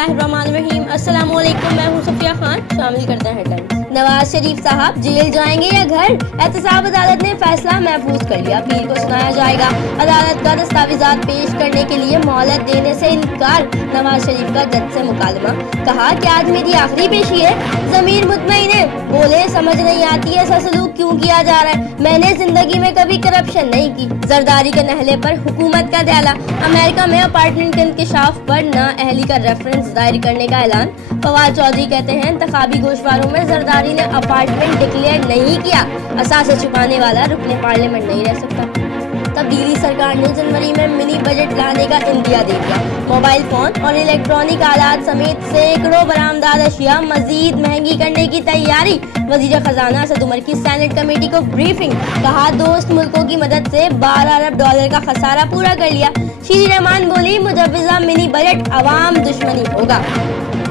बिस्मिल्लाहिर्रहमानिर्रहीम। अस्सलाम वालेकुम, मैं हूं सफिया खान। शामिल करते हैं हेडलाइंस। नवाज शरीफ साहब जेल जाएंगे या घर? एहतसाब अदालत ने फैसला महफूज कर लिया, पीर को सुनाया जाएगा। अदालत का दस्तावेजात पेश करने के लिए मोहलत देने से इनकार। नवाज शरीफ का जज से मुकालमा, कहा कि आज मेरी आखिरी पेशी है। ज़मीर मुतमईन है, बोले समझ नहीं आती ऐसा सलूक क्यों किया जा रहा है। मैंने जिंदगी में कभी करप्शन नहीं की। जरदारी के नहले पर हुकूमत का दयाला। अमेरिका में अपार्टमेंट के इंकशाफ पर नाअहली का रेफरेंस दायर करने का ऐलान। फवाद चौधरी कहते हैं इंतखाबी गोशवारों में जरदारी ने अपार्टमेंट डिक्लेयर नहीं किया। असासे छुपाने वाला रुकने पार्लियामेंट नहीं रह सकता। तब्दीली सरकार ने जनवरी में मिनी बजट लाने का इंदिया दे दिया। मोबाइल फोन और इलेक्ट्रॉनिक आलात समेत सैकड़ों बरामदाद अशिया मजीद महंगी करने की तैयारी। वजीर खजाना असद उमर की सेनेट कमेटी को ब्रीफिंग, कहा दोस्त मुल्कों की मदद से $12 अरब का खसारा पूरा कर लिया। शीरी रहमान बोली मुजव्वजा मिनी बजट अवाम दुश्मनी होगा।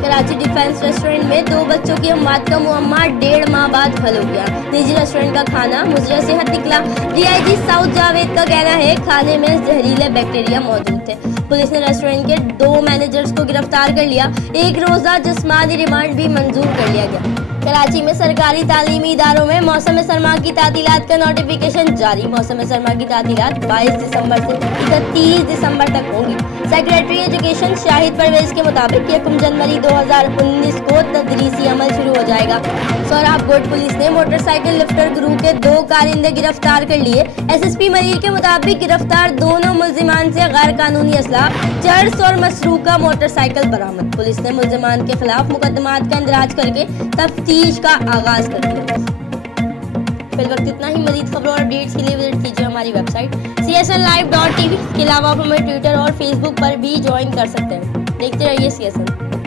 कराची डिफेंस रेस्टोरेंट में 2 बच्चों की अमवात का मुअम्मा 1.5 माह बाद हल हो गया। निजी रेस्टोरेंट का खाना मुजरा सेहत निकला। डीआईजी साउथ जावेद का कहना है खाने में जहरीले बैक्टीरिया मौजूद थे। पुलिस ने रेस्टोरेंट के 2 मैनेजर्स को गिरफ्तार कर लिया। 1 रोजा जिस्मानी रिमांड भी मंजूर कर लिया गया। कराची में सरकारी तालीमी इदारों में मौसम सरमा की तातीलात का नोटिफिकेशन जारी। मौसम सरमा की तातीलात 22 दिसंबर से 31 दिसंबर तक होंगी। सेक्रेटरी एजुकेशन शाहिद परवेज के मुताबिक 1 जनवरी 2019 को तदरीसी अमल शुरू हो जाएगा। सोहराबकोट पुलिस ने मोटरसाइकिल लिफ्टर ग्रुप के 2 कारिंदे गिरफ्तार कर लिए। एसएसपी मरीर के मुताबिक गिरफ्तार दोनों मुल्जिमान से गैर कानूनी असला, चर्स और मसरूका मोटरसाइकिल बरामद। पुलिस ने मुल्जिमान के खिलाफ मुकदमात का इंदराज करके तफ्तीश का आगाज कर दिया। फिर वक्त इतना ही। मजीद खबरों और अपडेट्स के लिए विजिट कीजिए हमारी वेबसाइट csnlive.tv। इसके अलावा आप हमें ट्विटर और फेसबुक पर भी ज्वाइन कर सकते हैं। देखते रहिए CSN।